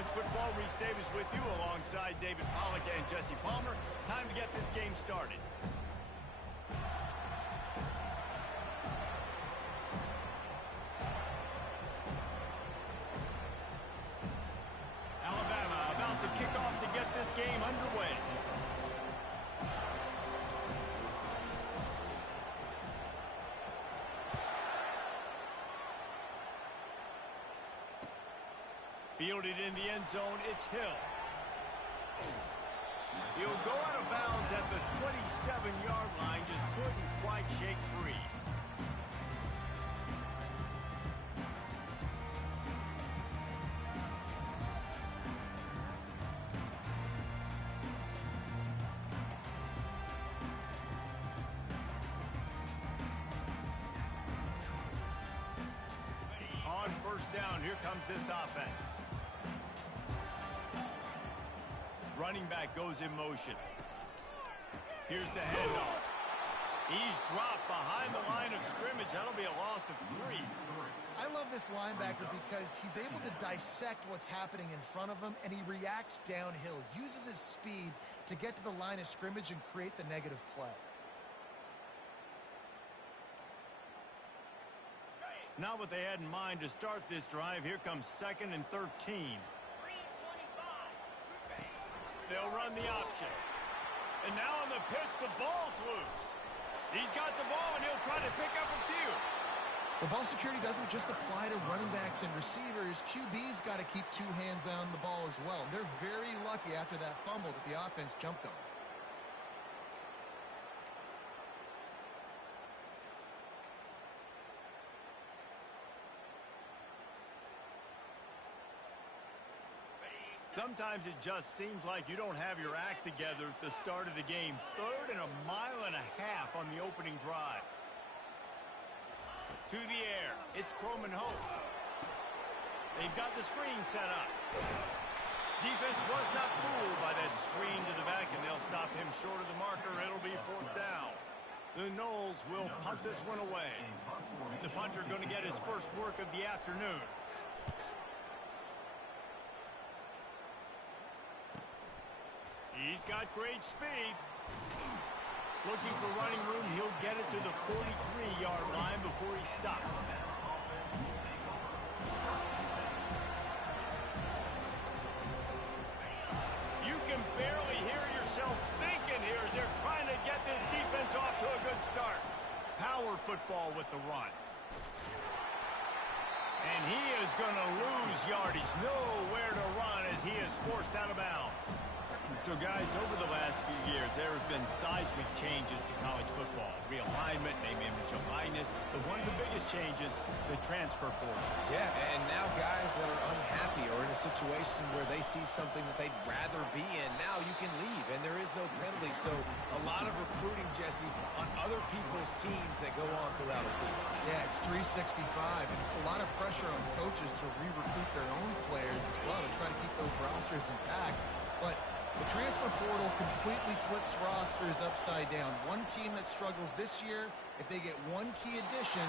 College Football. Reese Davis with you alongside David Pollack and Jesse Palmer. Time to get this game started. Alabama about to kick off to get this game underway. Fielded in the end zone, it's Hill. He'll go out of bounds at the 27-yard line, just couldn't quite shake free. On first down, here comes this offense. Running back goes in motion. Here's the handoff. He's dropped behind the line of scrimmage. That'll be a loss of 3. I love this linebacker because he's able to dissect what's happening in front of him, and he reacts downhill, uses his speed to get to the line of scrimmage and create the negative play. Not what they had in mind to start this drive. Here comes 2nd and 13. They'll run the option. And now on the pitch, the ball's loose. He's got the ball, and he'll try to pick up a few. The ball security doesn't just apply to running backs and receivers. QB's got to keep 2 hands on the ball as well. They're very lucky after that fumble that the offense jumped on. Sometimes it just seems like you don't have your act together at the start of the game. 3rd and 1.5 miles on the opening drive. To the air. It's Croman Hope. They've got the screen set up. Defense was not fooled by that screen to the back, and they'll stop him short of the marker. It'll be 4th down. The Noles will punt this one away. The punter going to get his first work of the afternoon. He's got great speed. Looking for running room. He'll get it to the 43-yard line before he stops. You can barely hear yourself thinking here as they're trying to get this defense off to a good start. Power football with the run. And he is going to lose yardage. Nowhere to run as he is forced out of bounds. So, guys, over the last few years, there have been seismic changes to college football. Realignment, name, image, and likeness. But one of the biggest changes, the transfer portal. Yeah, and now guys that are unhappy or in a situation where they see something that they'd rather be in, now you can leave, and there is no penalty. So a lot of recruiting, Jesse, on other people's teams that go on throughout a season. Yeah, it's 365, and it's a lot of pressure on coaches to re-recruit their own players as well to try to keep those rosters intact. But the transfer portal completely flips rosters upside down. One team that struggles this year, if they get one key addition,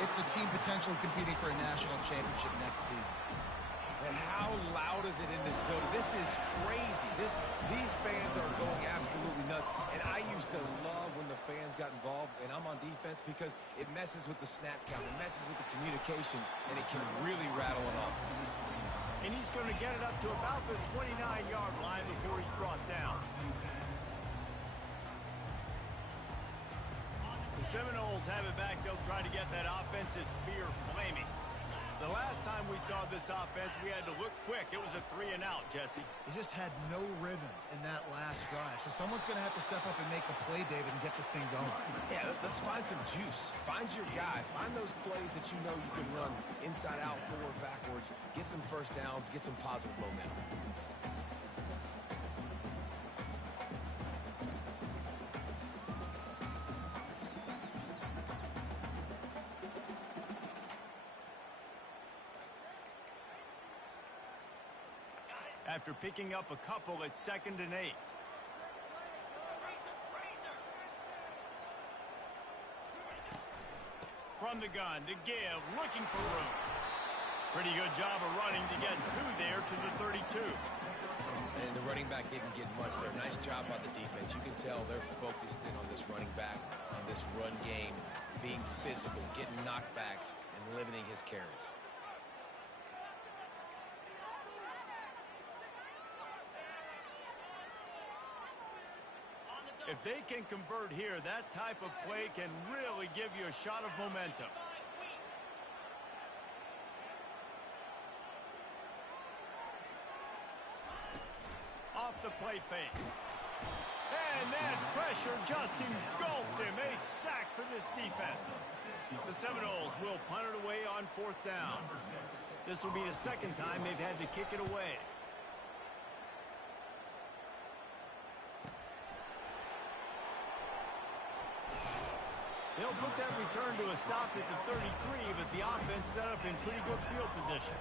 it's a team potentially competing for a national championship next season. And how loud is it in this building? This is crazy. These fans are going absolutely nuts. And I used to love when the fans got involved, and I'm on defense, because it messes with the snap count. It messes with the communication, and it can really rattle an offense. And he's going to get it up to about the 29-yard line before he's brought down. The Seminoles have it back. They'll try to get that offensive spear flaming. The last time we saw this offense, we had to look quick. It was a 3-and-out, Jesse. He just had no rhythm in that last drive. So someone's going to have to step up and make a play, David, and get this thing going. Yeah, let's find some juice. Find your guy. Find those plays that you know you can run inside out, forward, backwards. Get some first downs. Get some positive momentum. After picking up a couple at 2nd and 8. From the gun to give, looking for room. Pretty good job of running to get 2 there to the 32. two. And the running back didn't get much there. Nice job by the defense. You can tell they're focused in on this running back, on this run game, being physical, getting knockbacks, and limiting his carries. If they can convert here, that type of play can really give you a shot of momentum. Off the play fake. And that pressure just engulfed him. A sack for this defense. The Seminoles will punt it away on 4th down. This will be the second time they've had to kick it away. They'll put that return to a stop at the 33, but the offense set up in pretty good field position.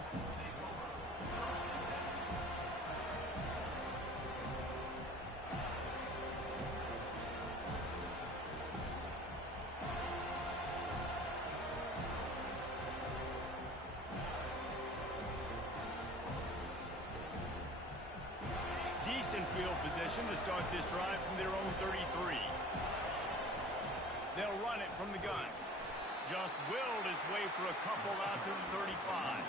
Decent field position to start this drive from their own 33. They'll run it from the gun. Just willed his way for a couple out to the 35.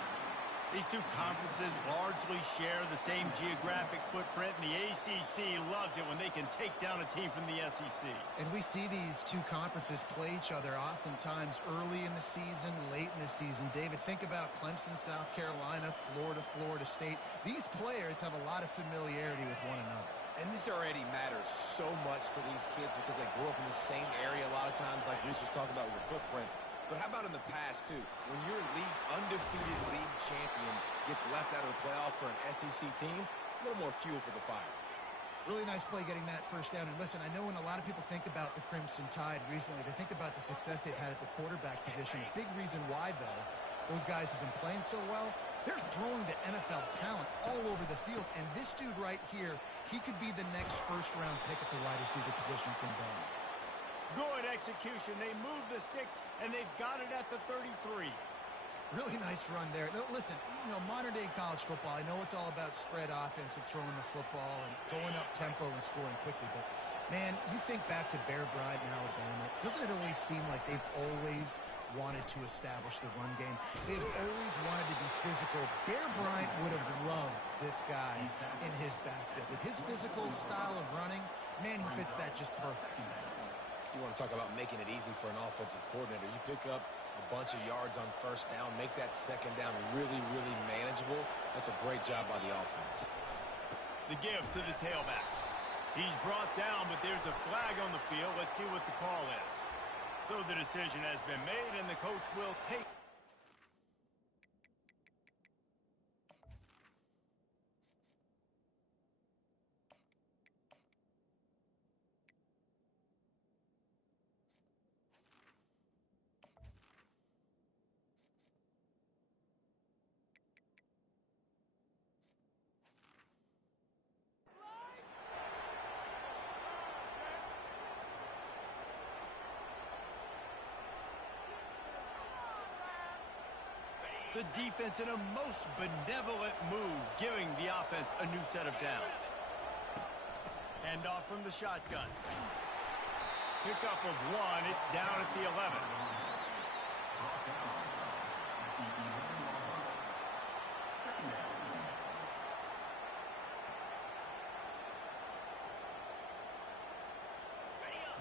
These two conferences largely share the same geographic footprint, and the ACC loves it when they can take down a team from the SEC. And we see these two conferences play each other oftentimes early in the season, late in the season. David, think about Clemson, South Carolina, Florida, Florida State. These players have a lot of familiarity with one another. And this already matters so much to these kids because they grew up in the same area a lot of times, like Reese was talking about with the footprint. But how about in the past, too? When your undefeated league champion gets left out of the playoff for an SEC team, a little more fuel for the fire. Really nice play getting that first down. And listen, I know when a lot of people think about the Crimson Tide recently, they think about the success they've had at the quarterback position. A big reason why, though, those guys have been playing so well, they're throwing to NFL talent all over the field. And this dude right here, he could be the next first-round pick at the wide receiver position from Bama. Good execution. They move the sticks, and they've got it at the 33. Really nice run there. Now, listen, you know, modern-day college football, I know it's all about spread offense and throwing the football and going up tempo and scoring quickly. But, man, you think back to Bear Bryant in Alabama. Doesn't it always seem like they've always wanted to establish the run game? They've always wanted to be physical. Bear Bryant would have loved this guy in his backfield. With his physical style of running, man, he fits that just perfect. You want to talk about making it easy for an offensive coordinator. You pick up a bunch of yards on first down, make that second down really, really manageable. That's a great job by the offense. The give to the tailback. He's brought down, but there's a flag on the field. Let's see what the call is. So the decision has been made, and the coach will take. The defense in a most benevolent move, giving the offense a new set of downs. Hand off from the shotgun. Pickup of one. It's down at the 11.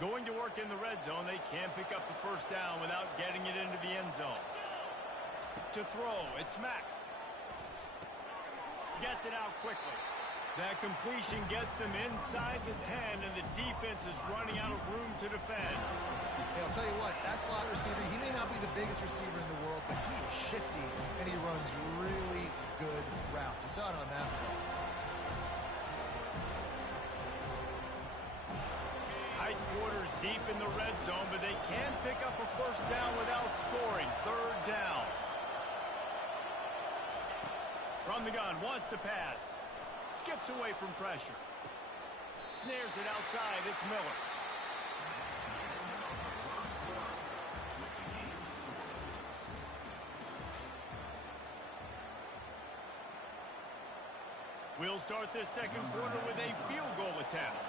Going to work in the red zone. They can't pick up the first down without getting it into the end zone. To throw, it's Mack. Gets it out quickly. That completion gets them inside the 10, and the defense is running out of room to defend. Hey, I'll tell you what, that slot receiver, he may not be the biggest receiver in the world, but he is shifty, and he runs really good routes. You saw it on that play. Tight quarters deep in the red zone, but they can pick up a first down without scoring. Third down. From the gun, wants to pass. Skips away from pressure. Snares it outside, it's Miller. We'll start this second quarter with a field goal attempt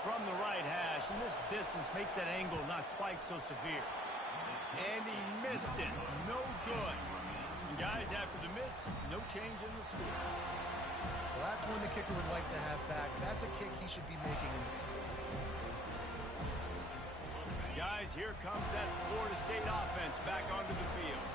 from the right hash, and this distance makes that angle not quite so severe. And he missed it. No good. And guys, after the miss, no change in the score. Well, that's one the kicker would like to have back. That's a kick he should be making in the slip. Guys, here comes that Florida State offense back onto the field.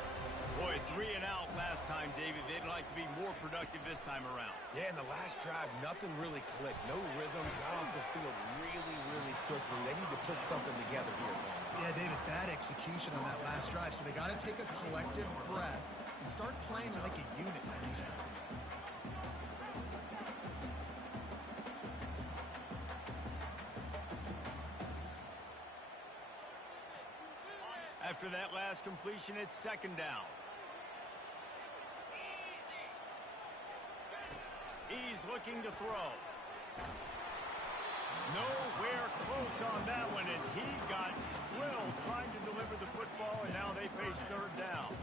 Boy, 3 and out last time, David. They'd like to be more productive this time around. Yeah, in the last drive, nothing really clicked. No rhythm. Got off the field really, really quickly. They need to put something together here, man. Yeah, David, bad execution on that last drive. So they got to take a collective breath and start playing like a unit. After that last completion, it's second down. He's looking to throw. Nowhere close on that one as he got drilled trying to deliver the football, and now they face third down.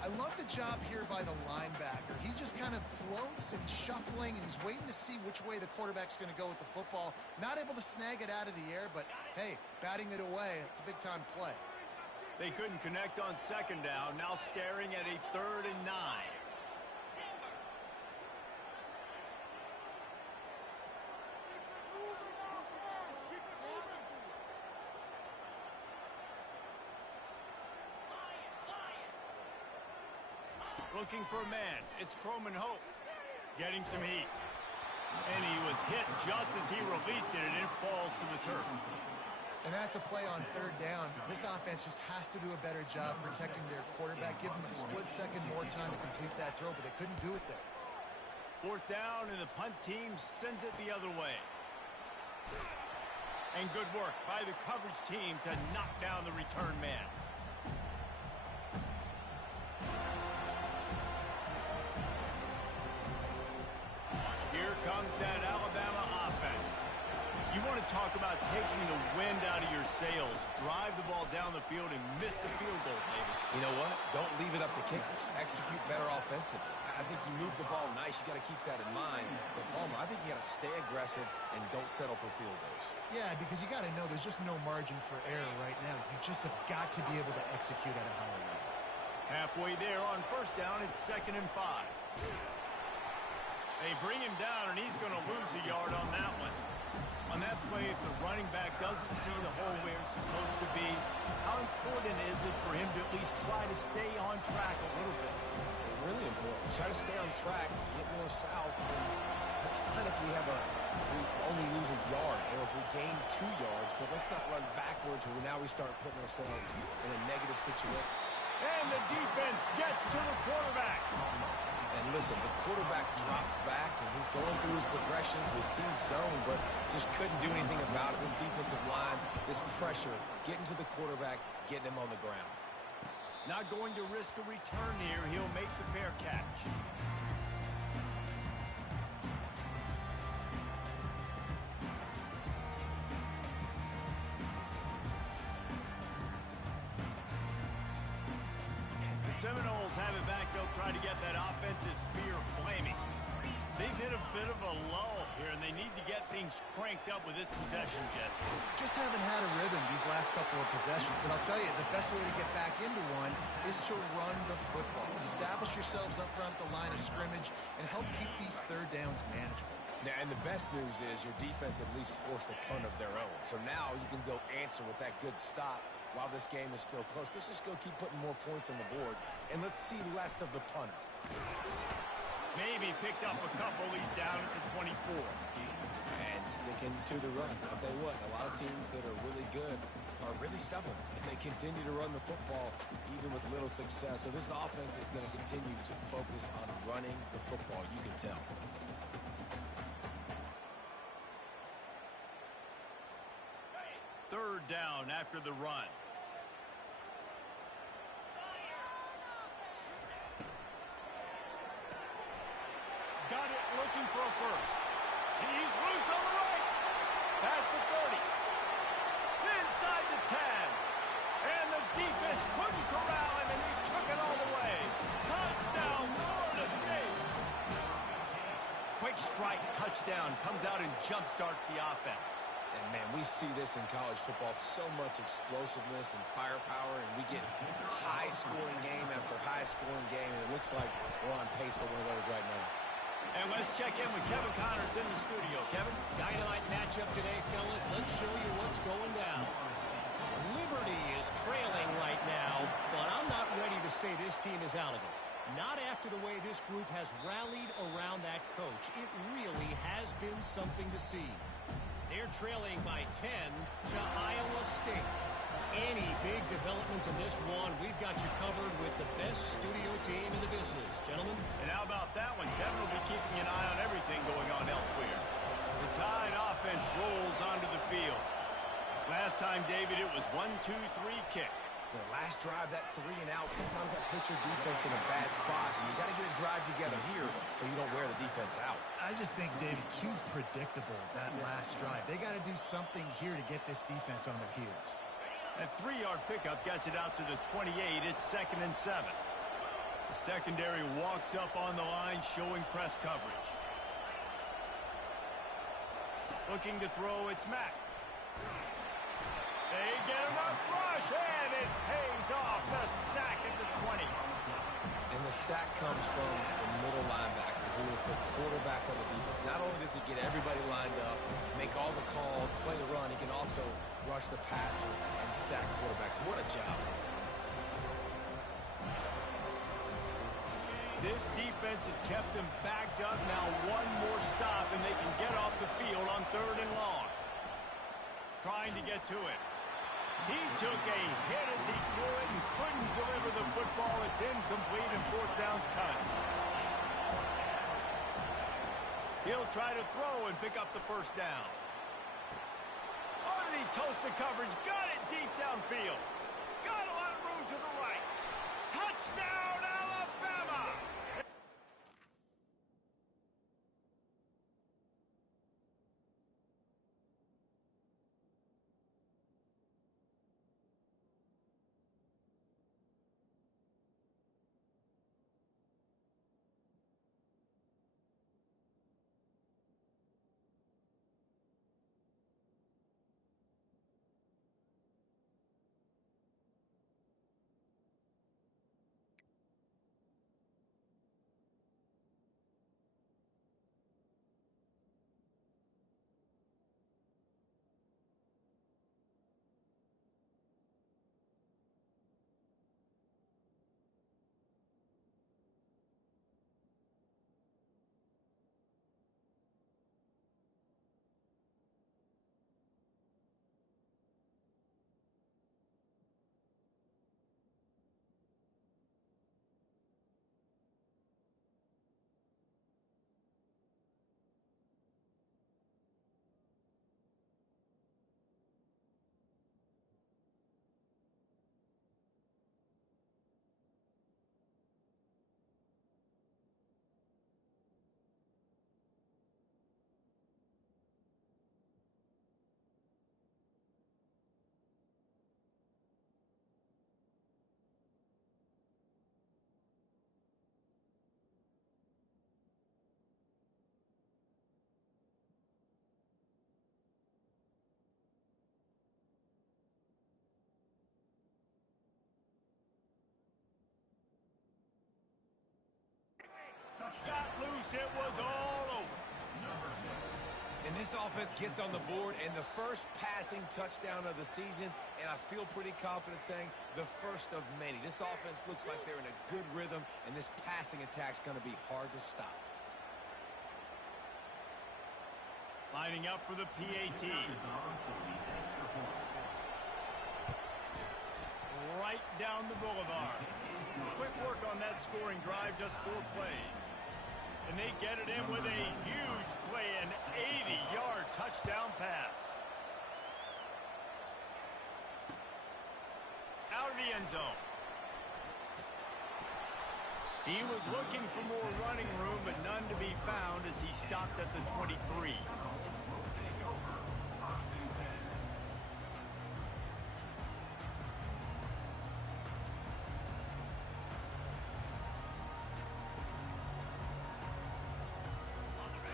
I love the job here by the linebacker. He just kind of floats and shuffling, and he's waiting to see which way the quarterback's going to go with the football. Not able to snag it out of the air, but hey, batting it away, it's a big-time play. They couldn't connect on second down, now staring at a 3rd and 9. Looking for a man. It's Croman Hope. Getting some heat. And he was hit just as he released it, and it falls to the turf. And that's a play on third down. This offense just has to do a better job protecting their quarterback. Give them a split second more time to complete that throw, but they couldn't do it there. 4th down, and the punt team sends it the other way. And good work by the coverage team to knock down the return man. Here comes that Alabama offense. You want to talk about taking the wind out of your sails. Drive the ball down the field and miss the field goal, baby. You know what? Don't leave it up to kickers. Execute better offensively. I think you move the ball nice. You got to keep that in mind. But, Palmer, I think you got to stay aggressive and don't settle for field goals. Yeah, because you got to know there's just no margin for error right now. You just have got to be able to execute at a higher level. Halfway there on 1st down, it's 2nd and 5. They bring him down, and he's going to lose a yard on that one. On that play, if the running back doesn't see the hole where it's supposed to be, how important is it for him to at least try to stay on track a little bit? Really important. Try to stay on track, get more south, and that's fine if we only lose a yard or if we gain 2 yards, but let's not run backwards where now we start putting ourselves in a negative situation. And the defense gets to the quarterback. And listen, the quarterback drops back, and he's going through his progressions. We see zone, but just couldn't do anything about it. This defensive line, this pressure, getting to the quarterback, getting him on the ground. Not going to risk a return here. He'll make the fair catch. Seminoles have it back. They'll try to get that offensive spear flaming. They've hit a bit of a lull here, and they need to get things cranked up with this possession, Jesse. Just haven't had a rhythm these last couple of possessions, but I'll tell you, the best way to get back into one is to run the football. Establish yourselves up front the line of scrimmage and help keep these 3rd downs manageable. Now, and the best news is your defense at least forced a punt of their own. So now you can go answer with that good stop while this game is still close. Let's just go keep putting more points on the board, and let's see less of the punter. Maybe picked up a couple. He's down at the 24. And sticking to the run. I'll tell you what, a lot of teams that are really good are really stubborn, and they continue to run the football even with little success. So this offense is going to continue to focus on running the football. You can tell. Third down after the run. Got it, looking for a first. He's loose on the right. Past the 30. Inside the 10. And the defense couldn't corral him, and he took it all the way. Touchdown, Florida State. Quick strike touchdown comes out and jump-starts the offense. And, man, we see this in college football, so much explosiveness and firepower, and we get high-scoring game after high-scoring game, and it looks like we're on pace for one of those right now. And let's check in with Kevin Connors in the studio. Kevin? Dynamite matchup today, fellas. Let's show you what's going down. Liberty is trailing right now, but I'm not ready to say this team is out of it. Not after the way this group has rallied around that coach. It really has been something to see. They're trailing by 10 to Iowa State. Any big developments in this one, we've got you covered with the best studio team in the business, gentlemen. And how about that one? Kevin will be keeping an eye on everything going on elsewhere. The Tide offense rolls onto the field. Last time, David, it was 1-2-3 kick. The last drive, that 3 and out, sometimes that puts your defense in a bad spot, and you got to get a drive together here so you don't wear the defense out. I just think, David, too predictable, that last drive. They got to do something here to get this defense on their heels. That 3-yard pickup gets it out to the 28. It's 2nd and 7. The secondary walks up on the line, showing press coverage. Looking to throw, it's Mack. They get enough rush, and it pays off. The sack at the 20. And the sack comes from the middle linebacker, who is the quarterback of the defense. Not only does he get everybody lined up, make all the calls, play the run, he can also rush the passer and sack quarterbacks. What a job. This defense has kept them backed up. Now one more stop, and they can get off the field on 3rd and long. Trying to get to it. He took a hit as he threw it and couldn't deliver the football. It's incomplete, and 4th down's cut. He'll try to throw and pick up the 1st down. Underneath toast the coverage. Got it deep downfield. Got a lot of room to the right. Touchdown, Alabama! Got loose, it was all over. And this offense gets on the board, and the first passing touchdown of the season, and I feel pretty confident saying the first of many. This offense looks like they're in a good rhythm, and this passing attack's going to be hard to stop. Lining up for the PAT. Right down the boulevard. Quick work on that scoring drive, just 4 plays. And they get it in with a huge play, an 80-yard touchdown pass. Out of the end zone. He was looking for more running room, but none to be found as he stopped at the 23.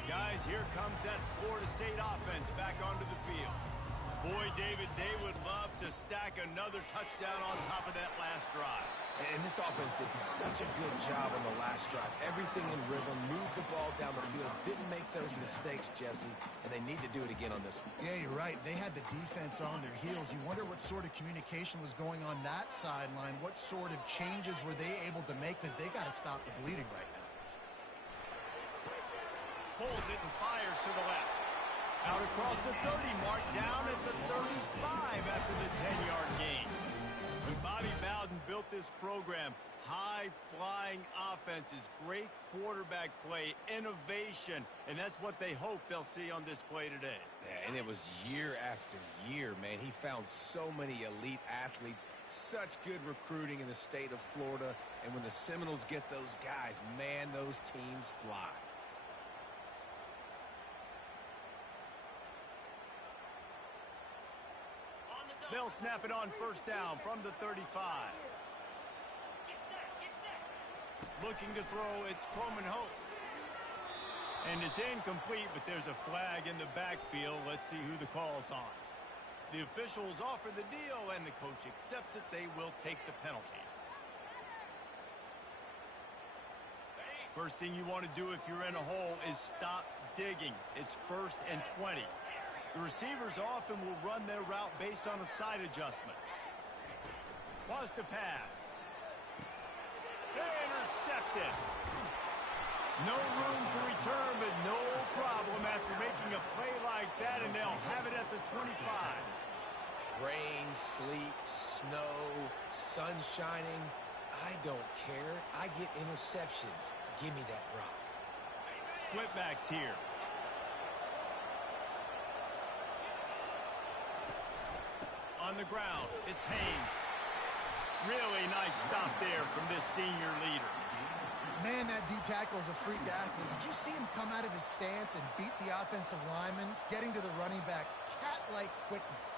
Got guys, here comes that Florida State offense back onto the field. Boy, David, they would love to stack another touchdown on top of that last drive. And this offense did such a good job on the last drive. Everything in rhythm, moved the ball down the field, didn't make those mistakes, Jesse, and they need to do it again on this one. Yeah, you're right. They had the defense on their heels. You wonder what sort of communication was going on that sideline. What sort of changes were they able to make, because they got to stop the bleeding right now. Pulls it and fires to the left. Out across the 30 mark, down at the 35 after the 10-yard gain. When Bobby Bowden built this program, high-flying offenses, great quarterback play, innovation, and that's what they hope they'll see on display today. Yeah, and it was year after year, man. He found so many elite athletes, such good recruiting in the state of Florida, and when the Seminoles get those guys, man, those teams fly. They'll snap it on first down from the 35. Looking to throw, it's Coleman Hope. And it's incomplete, but there's a flag in the backfield. Let's see who the call's on. The officials offer the deal, and the coach accepts it. They will take the penalty. First thing you want to do if you're in a hole is stop digging. It's 1st and 20. The receivers often will run their route based on a side adjustment. Wants to pass. Intercepted. No room to return, but no problem after making a play like that, and they'll have it at the 25. Rain, sleet, snow, sun shining. I don't care. I get interceptions. Give me that rock. Splitbacks here. On the ground, it's Haynes. Really nice stop there from this senior leader. Man, that D-tackle is a freak athlete. Did you see him come out of his stance and beat the offensive lineman, getting to the running back? Cat-like quickness.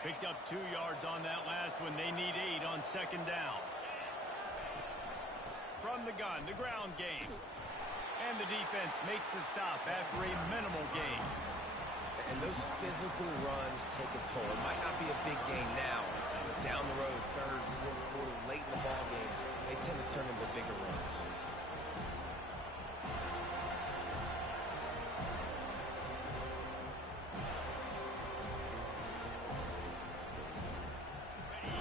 Picked up 2 yards on that last one. They need 8 on second down. From the gun, the ground game. And the defense makes the stop after a minimal gain. And those physical runs take a toll. It might not be a big game now, but down the road, 3rd, 4th quarter, late in the ball games, they tend to turn into bigger runs.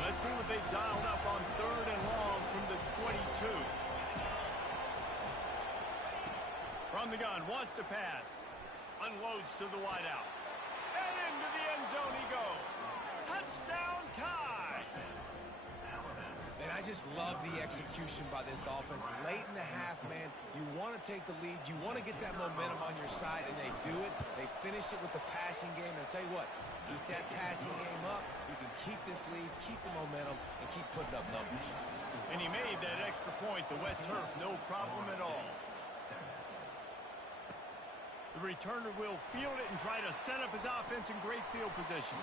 Let's see what they've dialed up on 3rd and long from the 22. From the gun, wants to pass. Unloads to the wideout. And into the end zone he goes. Touchdown tie! And I just love the execution by this offense. Late in the half, man, you want to take the lead. You want to get that momentum on your side, and they do it. They finish it with the passing game. And I'll tell you what, keep that passing game up. You can keep this lead, keep the momentum, and keep putting up numbers. And he made that extra point. The wet turf, no problem at all. The returner will field it and try to set up his offense in great field position.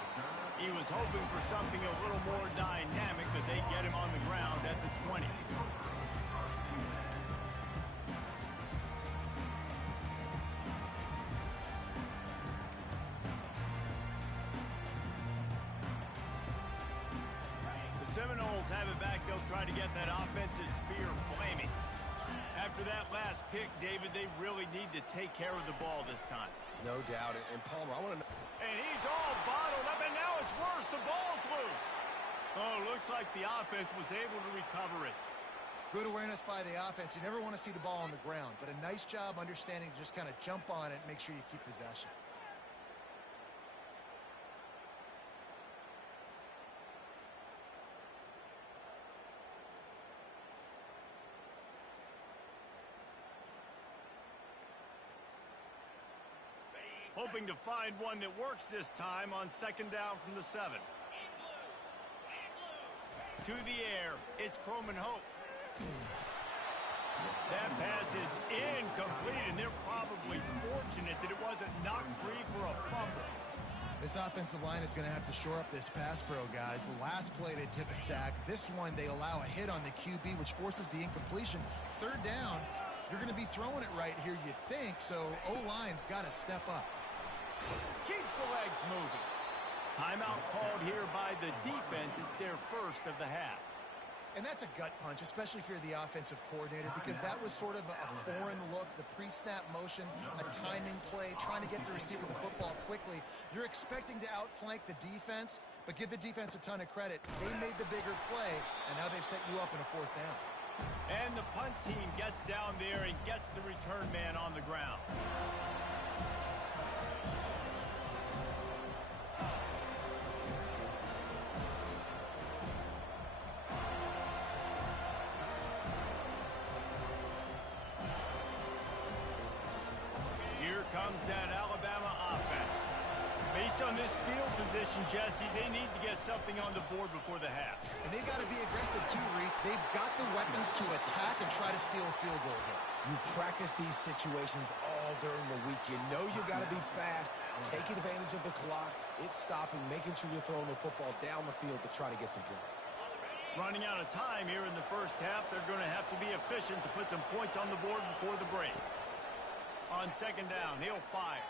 He was hoping for something a little more dynamic, but they get him on the ground at the 20. The Seminoles have it back. They'll try to get that offensive spear flaming. After that last pick, David, they really need to take care of the ball this time. No doubt. And Palmer, I want to know. And he's all bottled up, and now it's worse. The ball's loose. Oh, looks like the offense was able to recover it. Good awareness by the offense. You never want to see the ball on the ground, but a nice job understanding to just kind of jump on it and make sure you keep possession. Hoping to find one that works this time on second down from the 7. To the air, it's Coleman Hope. That pass is incomplete, and they're probably fortunate that it wasn't knocked free for a fumble. This offensive line is going to have to shore up this pass pro, guys. The last play they took a sack. This one they allow a hit on the QB, which forces the incompletion. Third down, you're going to be throwing it right here, you think, so O-line's got to step up. Keeps the legs moving. Timeout called here by the defense. It's their first of the half. And that's a gut punch, especially if you're the offensive coordinator, because that was sort of a foreign look, the pre-snap motion, a timing play, trying to get the receiver the football quickly. You're expecting to outflank the defense, but give the defense a ton of credit. They made the bigger play, and now they've set you up in a 4th down. And the punt team gets down there and gets the return man on the ground. Here comes that Alabama offense. Based on this field position, Jesse, they need to get something on the board before the half. And they've got to be aggressive too, Reese. They've got the weapons to attack and try to steal a field goal here. You practice these situations all during the week. You know you got to be fast, take advantage of the clock. It's stopping, making sure you're throwing the football down the field to try to get some points. Running out of time here in the first half, they're going to have to be efficient to put some points on the board before the break. On 2nd down, he'll fire.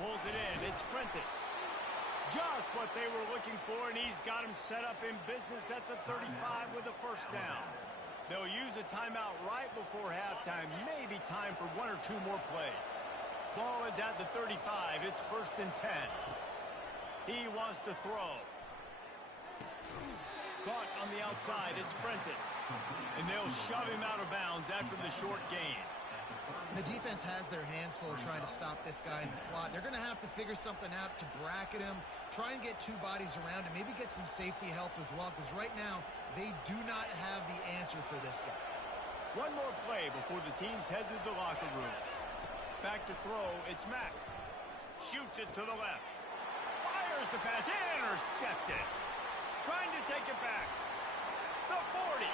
Pulls it in. It's Prentice. Just what they were looking for, and he's got him set up in business at the 35 with a 1st down. They'll use a timeout right before halftime. Maybe time for 1 or 2 more plays. Ball is at the 35. It's 1st and 10. He wants to throw. Caught on the outside. It's Prentice. And they'll shove him out of bounds after the short gain. The defense has their hands full trying to stop this guy in the slot. They're going to have to figure something out to bracket him, try and get 2 bodies around him, maybe get some safety help as well, because right now they do not have the answer for this guy. One more play before the teams head to the locker rooms. Back to throw, it's Mack. Shoots it to the left. Fires the pass, intercepted. Trying to take it back. The 40.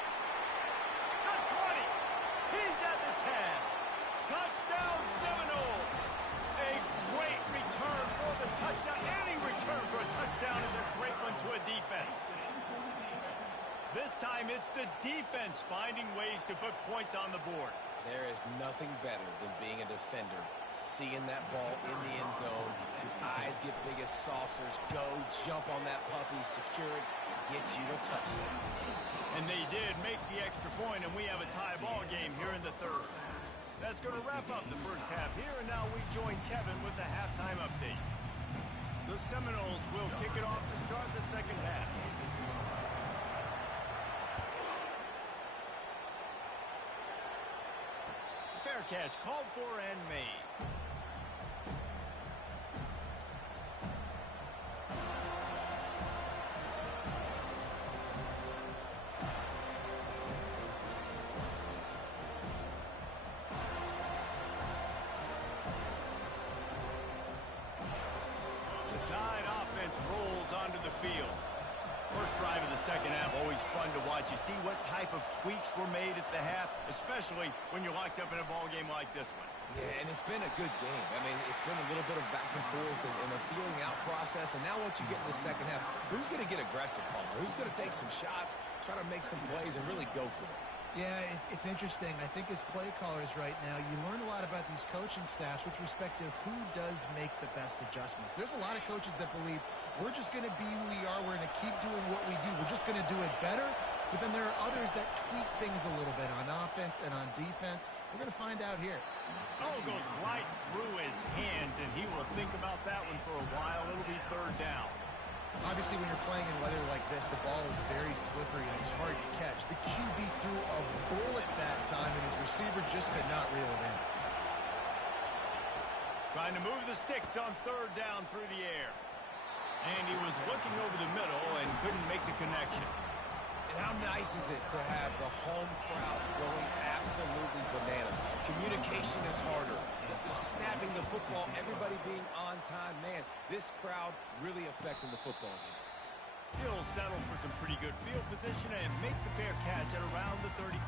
The 20. He's at the 10. Touchdown Seminoles! A great return for the touchdown. Any return for a touchdown is a great one to a defense. This time it's the defense finding ways to put points on the board. There is nothing better than being a defender, seeing that ball in the end zone, your eyes get big as saucers, go, jump on that puppy, secure it, get you a touchdown. And they did make the extra point, and we have a tie ball game here in the 3rd. That's going to wrap up the first half here, and now we join Kevin with the halftime update. The Seminoles will kick it off to start the 2nd half. Fair catch called for and made. Rolls onto the field. First drive of the 2nd half, always fun to watch. You see what type of tweaks were made at the half, especially when you're locked up in a ball game like this one. Yeah, and it's been a good game. I mean, it's been a little bit of back and forth and a feeling out process. And now once you get in the 2nd half, who's going to get aggressive, Palmer? Who's going to take some shots, try to make some plays, and really go for it? Yeah, it's interesting. I think as play callers right now, you learn a lot about these coaching staffs with respect to who does make the best adjustments. There's a lot of coaches that believe we're just going to be who we are. We're going to keep doing what we do. We're just going to do it better. But then there are others that tweak things a little bit on offense and on defense. We're going to find out here. Oh, goes right through his hands, and he will think about that one for a while. It'll be 3rd down. Obviously, when you're playing in weather like this, the ball is very slippery and it's hard to catch. The QB threw a bullet that time, and his receiver just could not reel it in. Trying to move the sticks on 3rd down through the air. And he was looking over the middle and couldn't make the connection. And how nice is it to have the home crowd going absolutely bananas? Communication is harder. The snapping the football, everybody being on time. Man, this crowd really affecting the football game. He'll settle for some pretty good field position and make the fair catch at around the 35.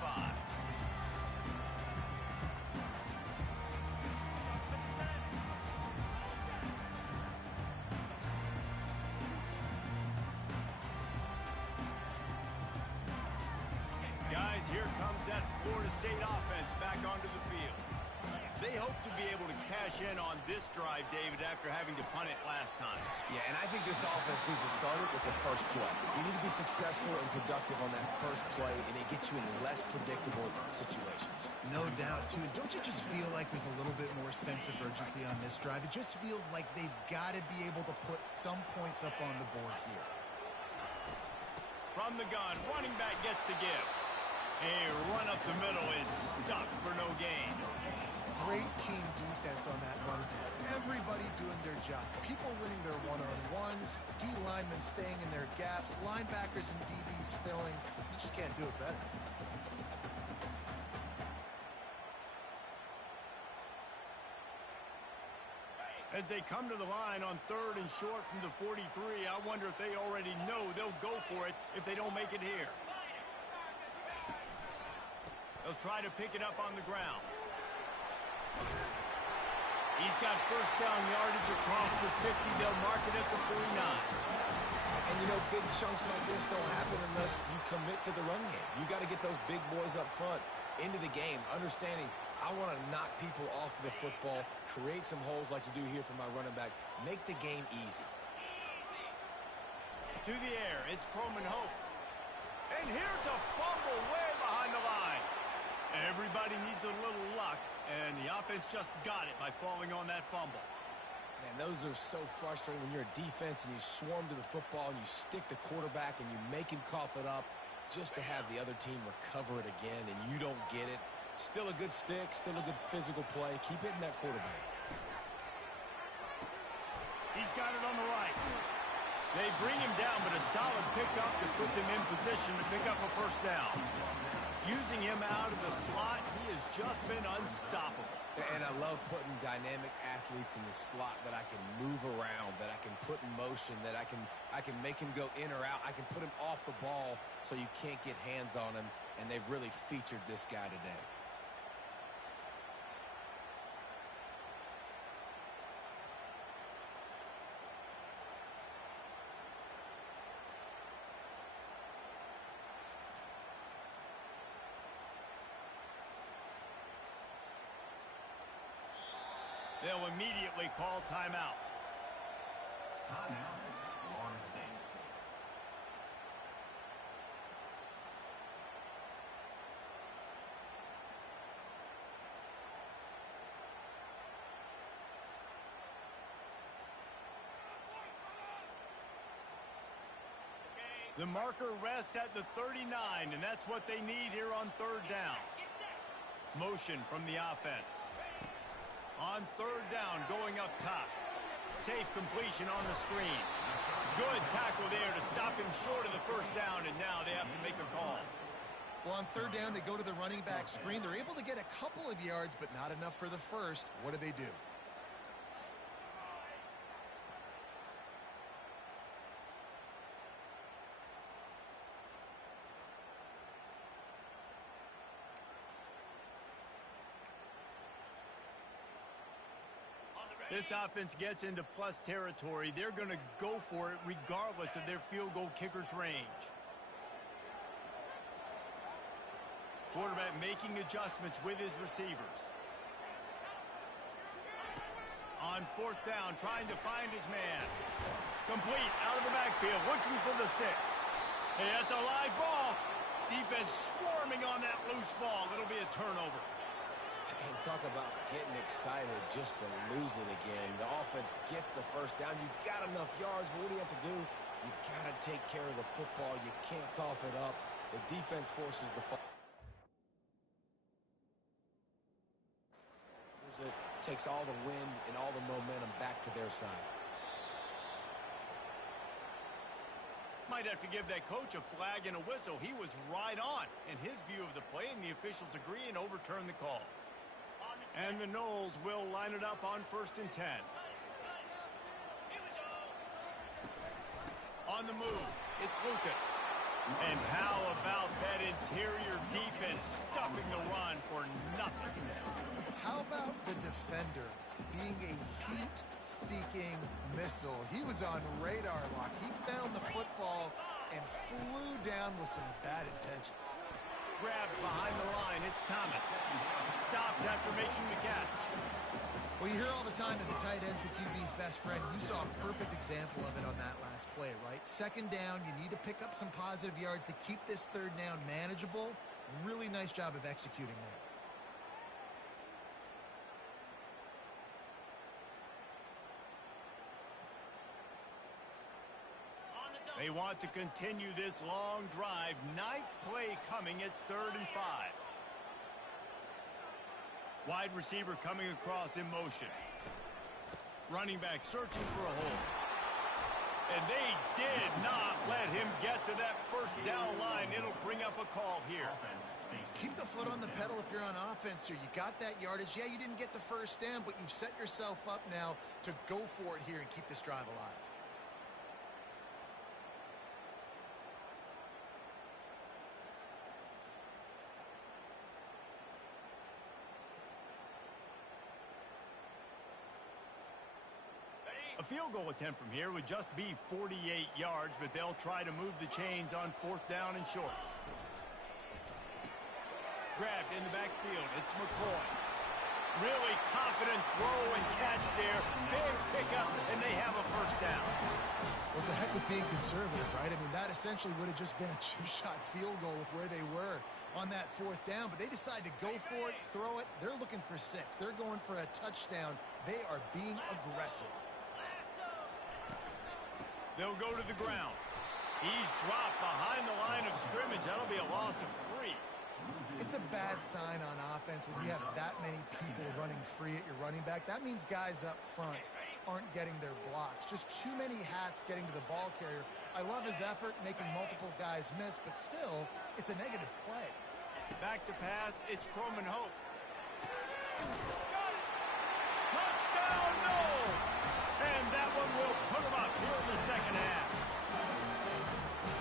Guys guys, here comes that Florida State offense back onto the field. They hope to be able to cash in on this drive, David, after having to punt it last time. Yeah, and I think this offense needs to start it with the first play. You need to be successful and productive on that first play, and it gets you in less predictable situations. No doubt, too. Don't you just feel like there's a little bit more sense of urgency on this drive? It just feels like they've got to be able to put some points up on the board here. From the gun, running back gets to give. A run up the middle is stuck for no gain. Great team defense on that run. Everybody doing their job. People winning their one-on-ones, D linemen staying in their gaps, linebackers and DBs filling. You just can't do it better. As they come to the line on 3rd and short from the 43, I wonder if they already know they'll go for it if they don't make it here. They'll try to pick it up on the ground. He's got first down yardage across the 50. They'll mark it at the 49. And, you know, big chunks like this don't happen unless you commit to the run game. You got to get those big boys up front into the game, understanding I want to knock people off the football, create some holes like you do here for my running back, make the game easy. To the air, it's Croman Hope. And here's a fumble way behind the line. Everybody needs a little luck, and the offense just got it by falling on that fumble. Man, those are so frustrating when you're a defense and you swarm to the football and you stick the quarterback and you make him cough it up just to have the other team recover it again and you don't get it. Still a good stick, still a good physical play. Keep hitting that quarterback. He's got it on the right. They bring him down, but a solid pickup to put them in position to pick up a first down. Using him out of the slot, he has just been unstoppable. And I love putting dynamic athletes in the slot that I can move around, that I can put in motion, that I can make him go in or out. I can put him off the ball so you can't get hands on him, and they've really featured this guy today. They'll immediately call timeout. Timeout, Florida State. The marker rests at the 39, and that's what they need here on 3rd down. Motion from the offense. On 3rd down, going up top. Safe completion on the screen. Good tackle there to stop him short of the first down, and now they have to make a call. Well, on 3rd down, they go to the running back screen. They're able to get a couple of yards, but not enough for the first. What do? This offense gets into plus territory. They're going to go for it regardless of their field goal kicker's range. Quarterback making adjustments with his receivers. On 4th down, trying to find his man. Complete out of the backfield, looking for the sticks. Hey, that's a live ball. Defense swarming on that loose ball. It'll be a turnover. And talk about getting excited just to lose it again. The offense gets the first down. You got enough yards, but what do you have to do? You got to take care of the football. You can't cough it up. The defense forces the fall. It takes all the wind and all the momentum back to their side. Might have to give that coach a flag and a whistle. He was right on in his view of the play, and the officials agree and overturn the call. And the Noles will line it up on 1st and 10. On the move, it's Lucas. And how about that interior defense stuffing the run for nothing? How about the defender being a heat-seeking missile? He was on radar lock. He found the football and flew down with some bad intentions. grabbed behind the line. It's Thomas. Stopped after making the catch. Well, you hear all the time that the tight end's the QB's best friend. You saw a perfect example of it on that last play, right? Second down, you need to pick up some positive yards to keep this third down manageable. Really nice job of executing there. They want to continue this long drive. Ninth play coming. It's 3rd and 5. Wide receiver coming across in motion. Running back searching for a hole. And they did not let him get to that first down line. It'll bring up a call here. Keep the foot on the pedal if you're on offense here. You got that yardage. Yeah, you didn't get the first down, but you've set yourself up now to go for it here and keep this drive alive. A field goal attempt from here would just be 48 yards, but they'll try to move the chains on 4th down and short. Grabbed in the backfield. It's McCoy. Really confident throw and catch there. Big pickup, and they have a first down. Well, it's a heck with being conservative, right? I mean, that essentially would have just been a chip-shot field goal with where they were on that 4th down, but they decide to go for it, throw it. They're looking for 6. They're going for a touchdown. They are being aggressive. They'll go to the ground. He's dropped behind the line of scrimmage. That'll be a loss of 3. It's a bad sign on offense when you have that many people running free at your running back. That means guys up front aren't getting their blocks. Just too many hats getting to the ball carrier. I love his effort, making multiple guys miss, but still, it's a negative play. Back to pass. It's Croman Hope. Got it. Touchdown, no! And that one will put him up here in the second half.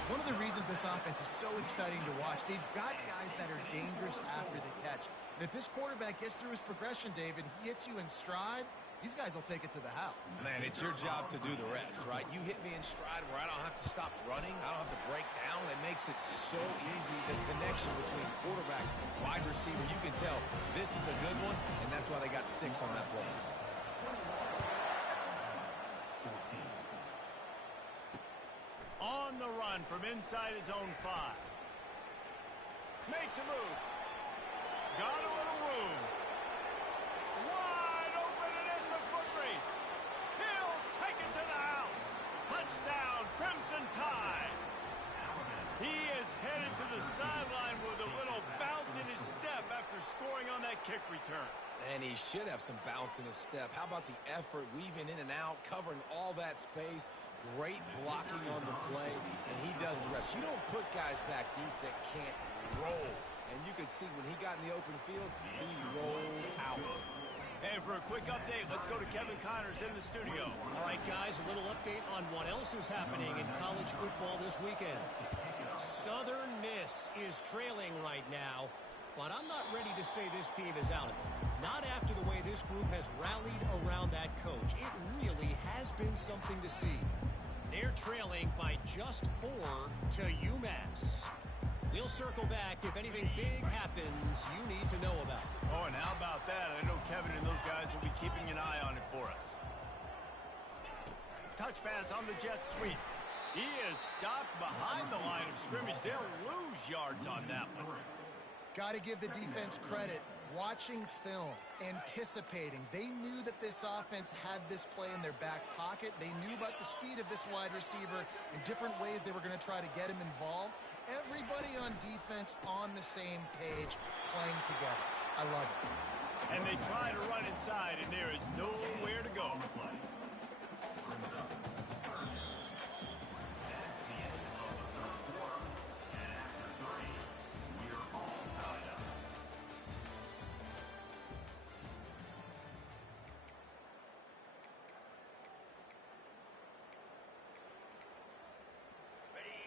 One of the reasons this offense is so exciting to watch, they've got guys that are dangerous after the catch. And if this quarterback gets through his progression, David, he hits you in stride, these guys will take it to the house. Man, it's your job to do the rest, right? You hit me in stride where I don't have to stop running. I don't have to break down. It makes it so easy. The connection between quarterback and wide receiver, you can tell this is a good one, and that's why they got 6 on that play. On the run from inside his own 5. Makes a move. Got a little room. Wide open, and it's a foot race. He'll take it to the house. Touchdown, Crimson Tide. He is headed to the sideline with a little bounce in his step after scoring on that kick return. And he should have some bounce in his step. How about the effort, weaving in and out, covering all that space. Great blocking on the play, and he does the rest. You don't put guys back deep that can't roll. And you could see when he got in the open field, he rolled out. And for a quick update, let's go to Kevin Connors in the studio. All right, guys, a little update on what else is happening in college football this weekend. Southern Miss is trailing right now, but I'm not ready to say this team is out of it. Not after the way this group has rallied around that coach. It really has been something to see. They're trailing by just 4 to UMass. We'll circle back if anything big happens you need to know about. Oh, and how about that? I know Kevin and those guys will be keeping an eye on it for us. Touch pass on the jet sweep. He is stopped behind the line of scrimmage. They'll lose yards on that one. Got to give the defense credit. Watching film, anticipating. They knew that this offense had this play in their back pocket. They knew about the speed of this wide receiver and different ways they were going to try to get him involved. Everybody on defense on the same page, playing together. I love it. And they try to run inside, and there is nowhere to go.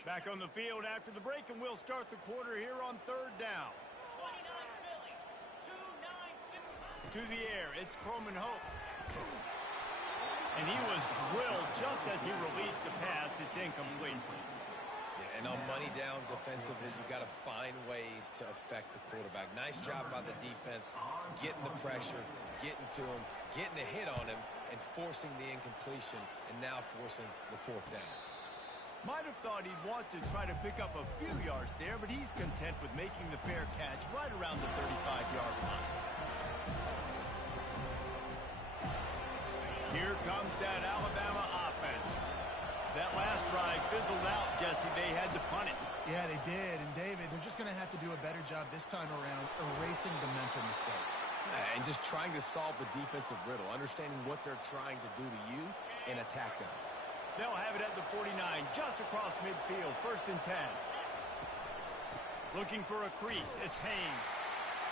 Back on the field after the break, and we'll start the quarter here on 3rd down. 29 Philly, 2-9 To the air, it's Croman Hope. And he was drilled just as he released the pass. It's incomplete. Yeah, and on money down defensively, you got to find ways to affect the quarterback. Nice job by the defense, getting the pressure, getting to him, getting a hit on him, and forcing the incompletion, and now forcing the fourth down. Might have thought he'd want to try to pick up a few yards there, but he's content with making the fair catch right around the 35-yard line. Here comes that Alabama offense. That last drive fizzled out, Jesse. They had to punt it. Yeah, they did. And, David, they're just going to have to do a better job this time around erasing the mental mistakes. And just trying to solve the defensive riddle, understanding what they're trying to do to you and attack them. They'll have it at the 49, just across midfield, 1st and 10. Looking for a crease, it's Haynes.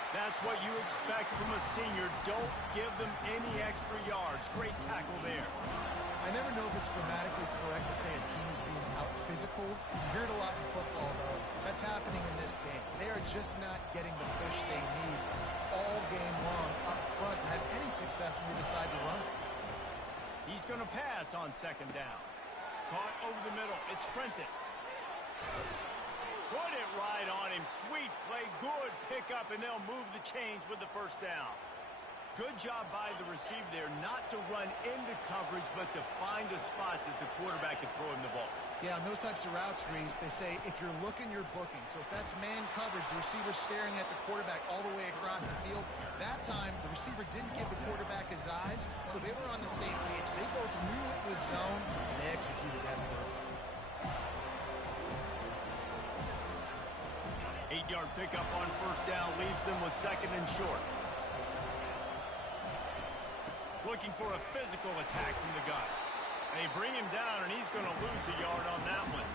That's what you expect from a senior. Don't give them any extra yards. Great tackle there. I never know if it's grammatically correct to say a team is being out-physicaled. You hear it a lot in football, though. That's happening in this game. They are just not getting the push they need all game long up front to have any success when they decide to run. He's going to pass on 2nd down. Caught over the middle. It's Prentice. Put it right on him. Sweet play. Good pickup, and they'll move the chains with the 1st down. Good job by the receiver there not to run into coverage, but to find a spot that the quarterback can throw him the ball. Yeah, on those types of routes, Reese, they say if you're looking, you're booking. So if that's man coverage, the receiver's staring at the quarterback all the way across the field. That time, the receiver didn't give the quarterback his eyes, so they were on the same page. They both knew it was zone, and they executed that perfectly. 8-yard pickup on 1st down leaves them with 2nd and short. Looking for a physical attack from the gun. They bring him down, and he's going to lose a yard on that one.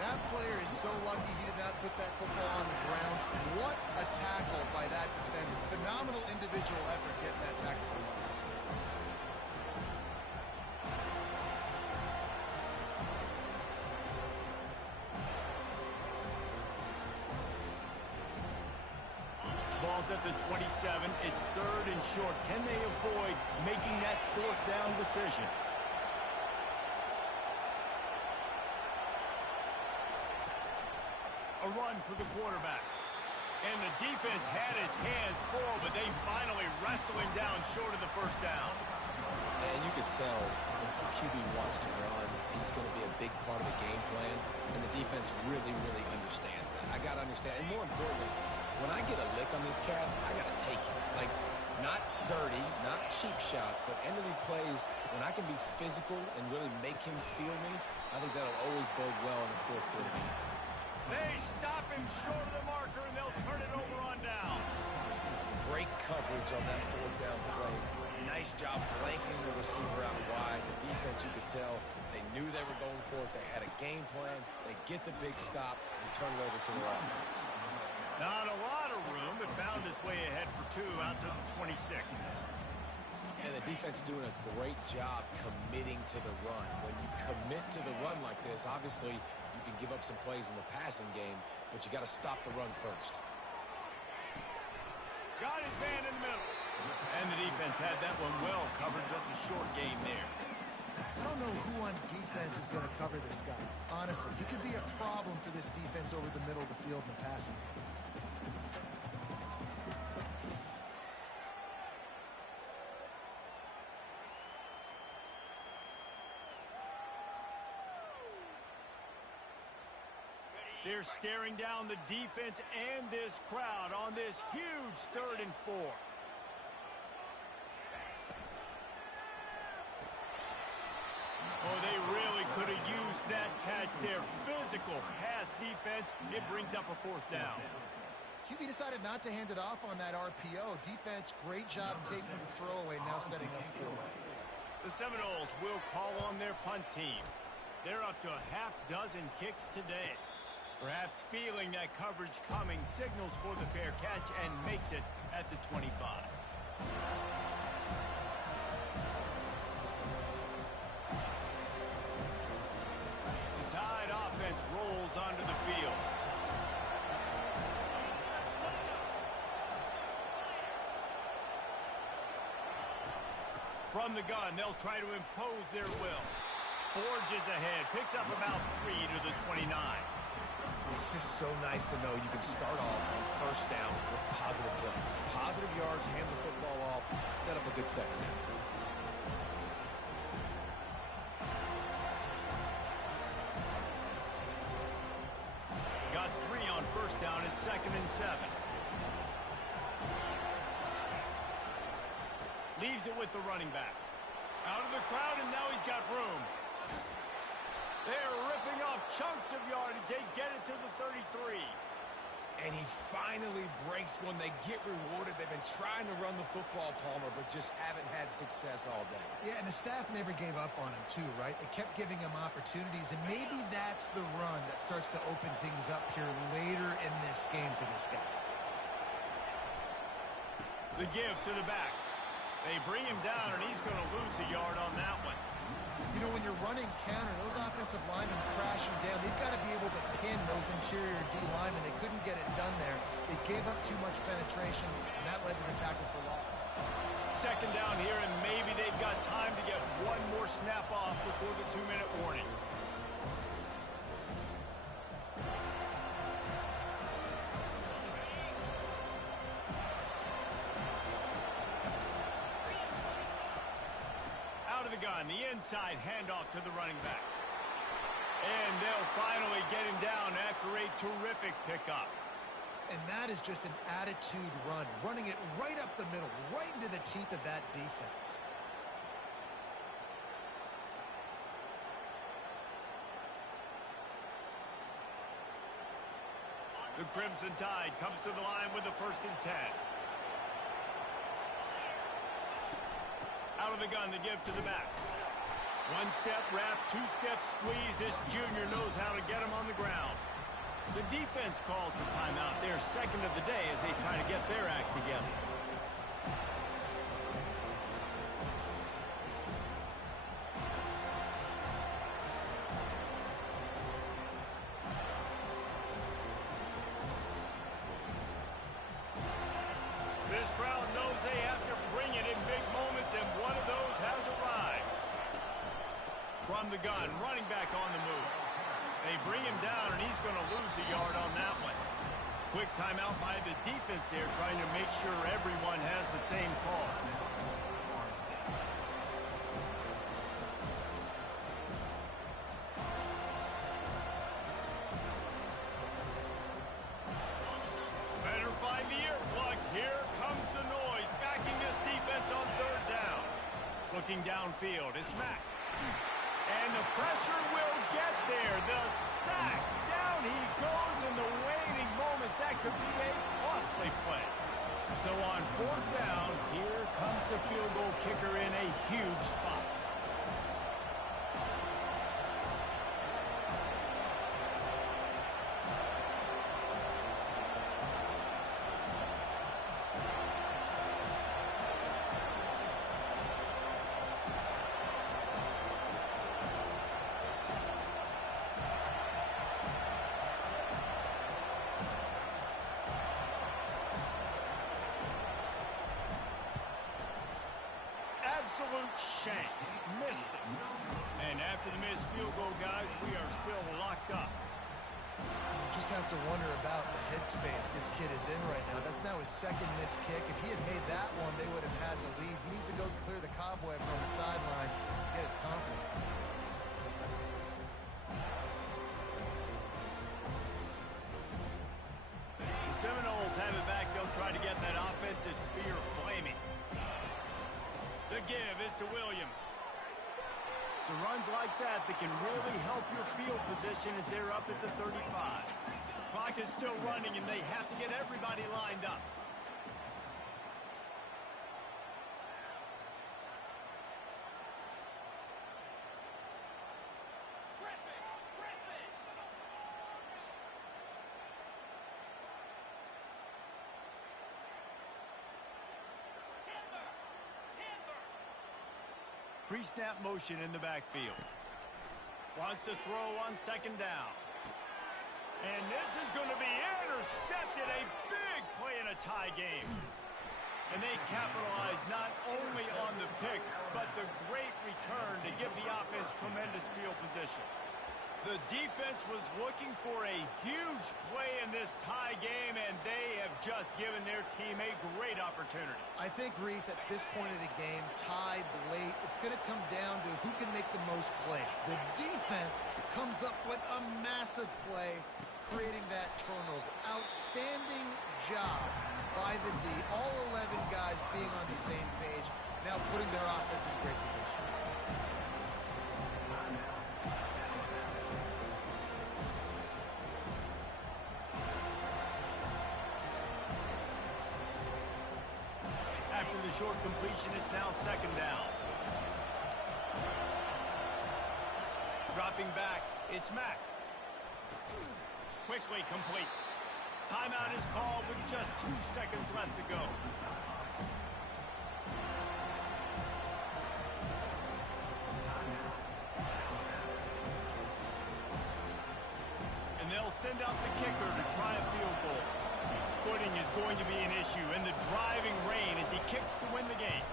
That player is so lucky he did not put that football on the ground. What a tackle by that defender. Phenomenal individual effort getting that tackle from us. Ball's at the 27. It's 3rd and short. Can they avoid making that 4th down decision? A run for the quarterback. And the defense had its hands full, but they finally wrestle him down short of the 1st down. And you could tell if the QB wants to run, he's going to be a big part of the game plan. And the defense really, really understands that. I got to understand. And more importantly, when I get a lick on this cat, I got to take it. Like, not dirty, not cheap shots, but end of the plays, when I can be physical and really make him feel me, I think that'll always bode well in the 4th quarter game. They stop him short of the marker, and they'll turn it over on down. Great coverage on that 4th down play. Nice job blanketing the receiver out wide. The defense, you could tell, they knew they were going for it. They had a game plan. They get the big stop and turn it over to their offense. Not a lot of room, but found his way ahead for 2 out to the 26. And the defense doing a great job committing to the run. When you commit to the run like this, obviously you can give up some plays in the passing game, but you got to stop the run first. Got his man in the middle. And the defense had that one well covered. Just a short game there. I don't know who on defense is going to cover this guy. Honestly, he could be a problem for this defense over the middle of the field in the passing game. They're staring down the defense and this crowd on this huge 3rd and 4. Oh, they really could have used that catch there. Physical pass defense. It brings up a 4th down. QB decided not to hand it off on that RPO. Defense, great job taking the throwaway, now setting up 4. The Seminoles will call on their punt team. They're up to a half dozen kicks today. Perhaps feeling that coverage coming, signals for the fair catch and makes it at the 25. The Tide offense rolls onto the field. From the gun, they'll try to impose their will. Forges ahead, picks up about 3 to the 29. It's just so nice to know you can start off on first down with positive plays. Positive yards, hand the football off, set up a good second down. Got 3 on first down at 2nd and 7. Leaves it with the running back. Out of the crowd, and now he's got room. They're ripping off chunks of yardage. They get it to the 33. And he finally breaks one. They get rewarded. They've been trying to run the football, Palmer, but just haven't had success all day. Yeah, and the staff never gave up on him, too, right? They kept giving him opportunities, and maybe that's the run that starts to open things up here later in this game for this guy. The give to the back. They bring him down, and he's going to lose a yard on that one. You know, when you're running counter, those offensive linemen crashing down, they've got to be able to pin those interior D linemen. They couldn't get it done there. They gave up too much penetration, and that led to the tackle for loss. Second down here, and maybe they've got time to get one more snap off before the 2-minute warning. The inside handoff to the running back. And they'll finally get him down after a terrific pickup. And that is just an attitude run, running it right up the middle, right into the teeth of that defense. The Crimson Tide comes to the line with the 1st and 10. Out of the gun to give to the back. 1-step wrap, 2-step squeeze. This junior knows how to get him on the ground. The defense calls the timeout, their second of the day, as they try to get their act together. This crowd knows they have to bring it in big moments, and one of those has arrived. From the gun, running back on the move. They bring him down, and he's going to lose a yard on that one. Quick timeout by the defense there, trying to make sure everyone has the same call. Better find the ear plugs. Here comes the noise, backing this defense on 3rd down. Looking downfield, it's Mack. And the pressure will get there. The sack. Down he goes in the waning moments. That could be a costly play. So on 4th down, here comes the field goal kicker in a huge spot. Absolute shank. Missed it. And after the missed field goal, guys, we are still locked up. You just have to wonder about the headspace this kid is in right now. That's now his 2nd missed kick. If he had made that one, they would have had the lead. He needs to go clear the cobwebs on the sideline, get his confidence back. The Seminoles have it back. They'll try to get that offensive spear flaming. The give is to Williams. It's runs like that can really help your field position as they're up at the 35. Clock is still running, and they have to get everybody lined up. Pre-snap motion in the backfield. Wants to throw on 2nd down. And this is going to be intercepted. A big play in a tie game. And they capitalize not only on the pick, but the great return to give the offense tremendous field possession. The defense was looking for a huge play in this tie game, and they have just given their team a great opportunity. I think, Reese, at this point of the game, tied late, it's going to come down to who can make the most plays. The defense comes up with a massive play, creating that turnover. Outstanding job by the D. All 11 guys being on the same page, now putting their offense in great position. After the short completion, it's now second down. Dropping back, it's Mack. Quickly complete. Timeout is called with just 2 seconds left to go. And they'll send out the kicker to try a field goal. Footing is going to be an issue in the driving rain as he kicks to win the game.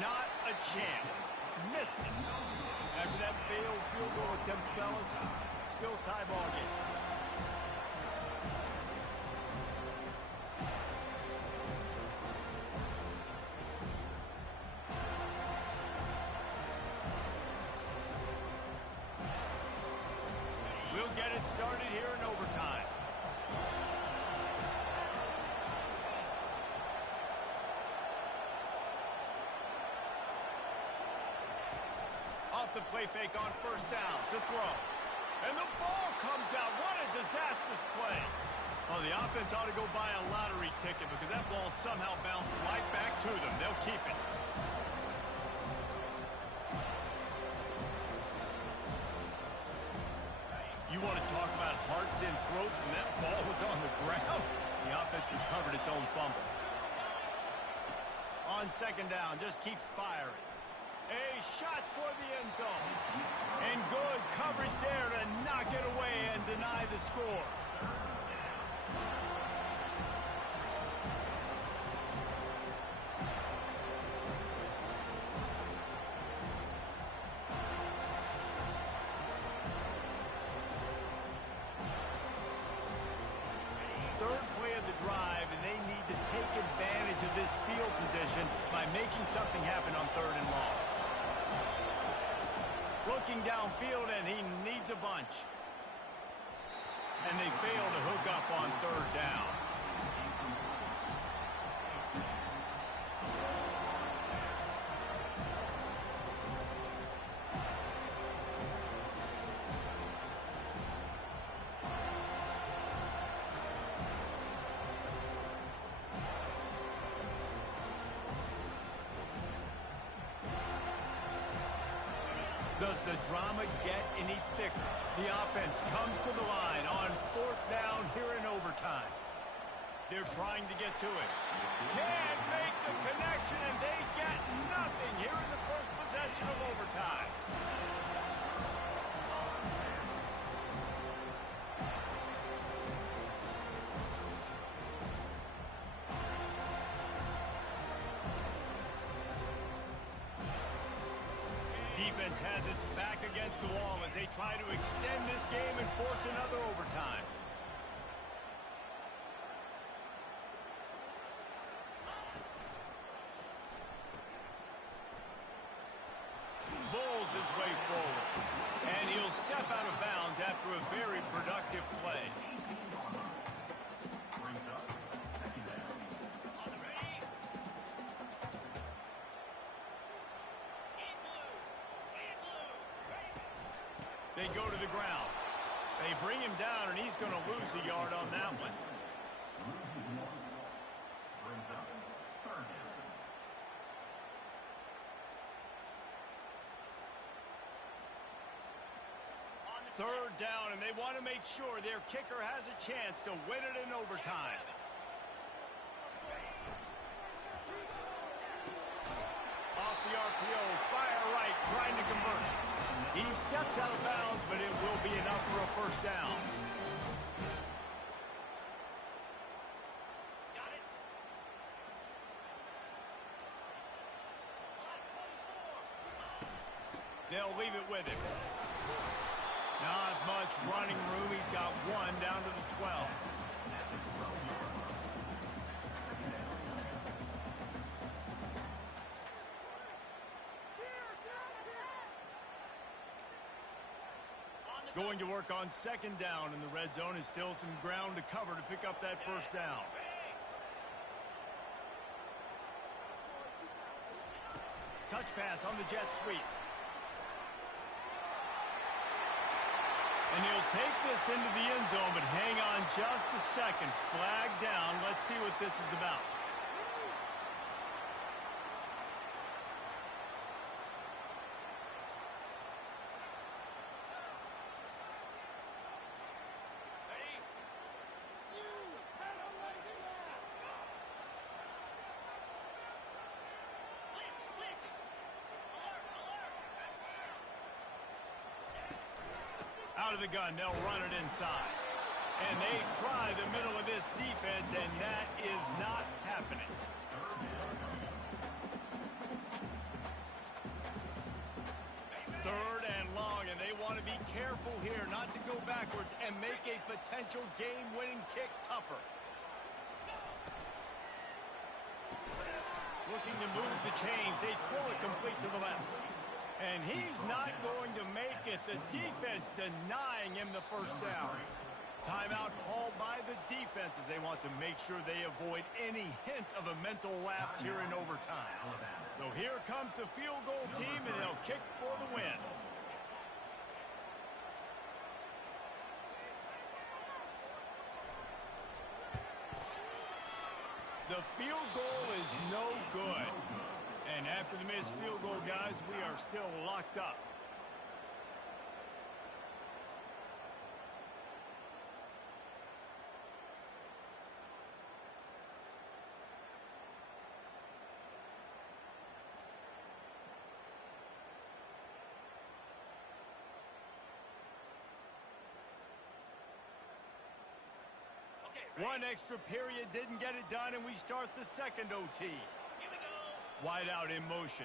Not a chance. Missed it. After that failed field goal attempt, fellas, still tie ball game. We'll get it started here in overtime. Off the play fake on first down to throw. And the ball comes out. What a disastrous play. Well, the offense ought to go buy a lottery ticket because that ball somehow bounced right back to them. They'll keep it. You want to talk about hearts and throats when that ball was on the ground? The offense recovered its own fumble. On second down, just keeps firing. A shot toward the end zone. And good coverage there to knock it away and deny the score. Third play of the drive, and they need to take advantage of this field position by making something happen on third and long. Looking downfield, and he needs a bunch. And they fail to hook up on third down. Does the drama get any thicker? The offense comes to the line on fourth down here in overtime. They're trying to get to it. Can't make the connection, and they get nothing here in the first possession of overtime. Defense has its back against the wall as they try to extend this game and force another overtime. Bowls his way forward. And he'll step out of bounds after a very productive play. They go to the ground. They bring him down, and he's going to lose a yard on that one. Third down, and they want to make sure their kicker has a chance to win it in overtime. Off the RPO, fire right, trying to convert it. He steps out of bounds, but it will be enough for a first down. Got it. They'll leave it with him. Not much running room. He's got one down to the 12. Going to work on second down in the red zone. Is still some ground to cover to pick up that first down. Touch pass on the jet sweep. And he'll take this into the end zone, but hang on just a second. Flag down. Let's see what this is about. Out of the gun, they'll run it inside. And they try the middle of this defense, and that is not happening. Third and long, and they want to be careful here not to go backwards and make a potential game-winning kick tougher. Looking to move the chains. They throw it complete to the left. And he's not going to make it. The defense denying him the first down. Timeout called by the defense as they want to make sure they avoid any hint of a mental lapse here in overtime. So here comes the field goal team, and they'll kick for the win. The field goal is no good. And after the missed field goal, guys, we are still locked up. One extra period didn't get it done, and we start the second OT. Wide out in motion.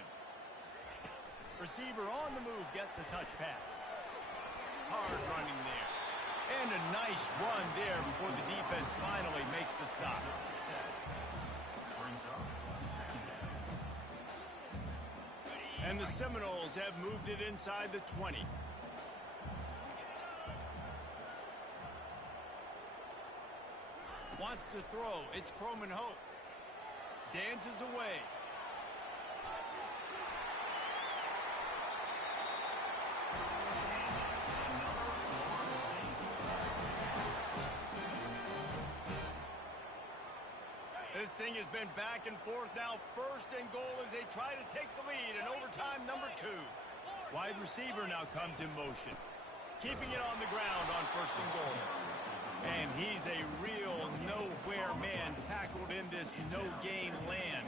Receiver on the move gets the touch pass. Hard running there. And a nice run there before the defense finally makes the stop. And the Seminoles have moved it inside the 20. Wants to throw. It's Croman Hope. Dances away. This thing has been back and forth now. First and goal as they try to take the lead in overtime number 2. Wide receiver now comes in motion. Keeping it on the ground on first and goal. And he's a real nowhere man tackled in this no-gain land.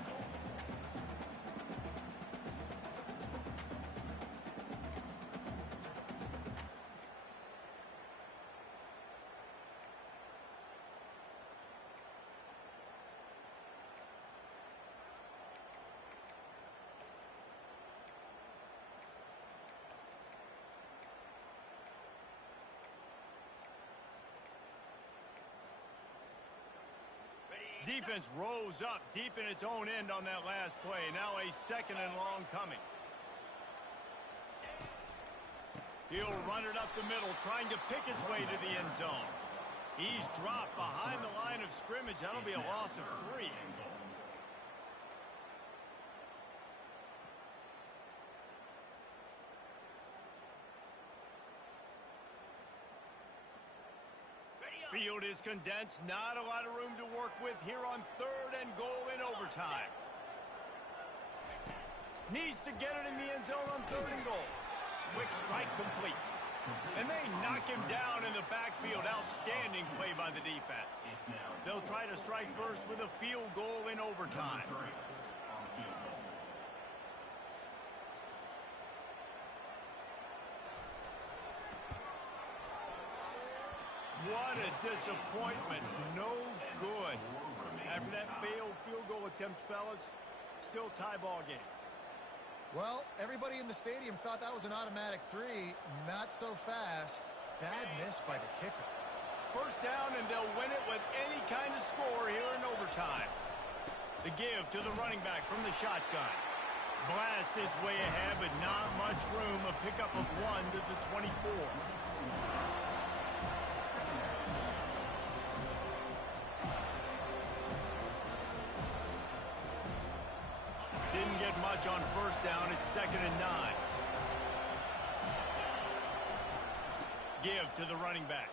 Defense rose up deep in its own end on that last play. Now a second and long coming. He'll run it up the middle, trying to pick its way to the end zone. He's dropped behind the line of scrimmage. That'll be a loss of 3. Field is condensed. Not a lot of room to work with here on third and goal in overtime. Needs to get it in the end zone on third and goal. Quick strike complete. And they knock him down in the backfield. Outstanding play by the defense. They'll try to strike first with a field goal in overtime. What a disappointment. No good. After that failed field goal attempt, fellas, still tie ball game. Well, everybody in the stadium thought that was an automatic three. Not so fast. Bad miss by the kicker. First down, and they'll win it with any kind of score here in overtime. The give to the running back from the shotgun. Blast his way ahead, but not much room. A pickup of 1 to the 24. Didn't get much on first down. It's 2nd and 9. Give to the running back.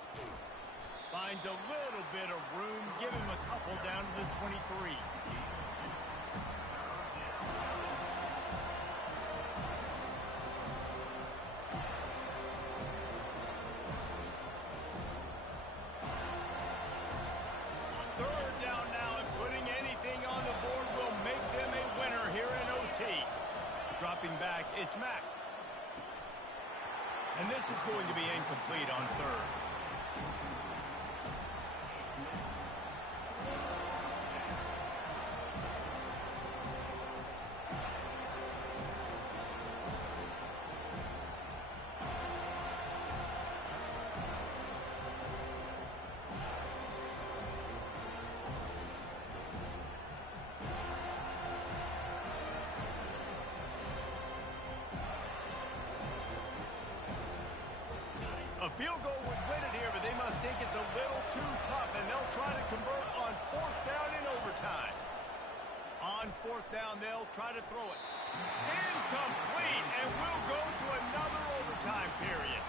Finds a little bit of room. Give him a couple down to the 23. Third down now, and putting anything on the board will make them a winner here in OT. Dropping back, it's Mack. And this is going to be incomplete on third. A field goal would win it here, but they must think it's a little too tough, and they'll try to convert on fourth down in overtime. On fourth down, they'll try to throw it. Incomplete, and we'll go to another overtime period.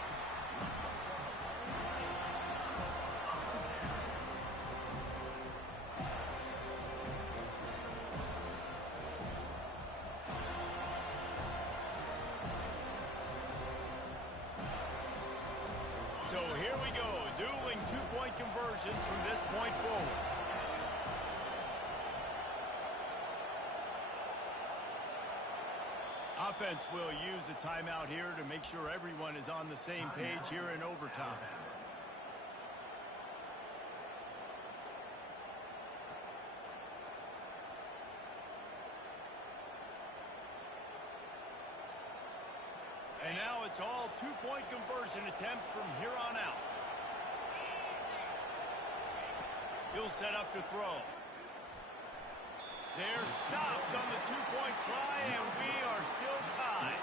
So here we go, dueling two-point conversions from this point forward. Offense will use a timeout here to make sure everyone is on the same page here in overtime. And now it's all two-point conversion attempts from here on out. He'll set up to throw. They're stopped on the two-point try, and we are still tied.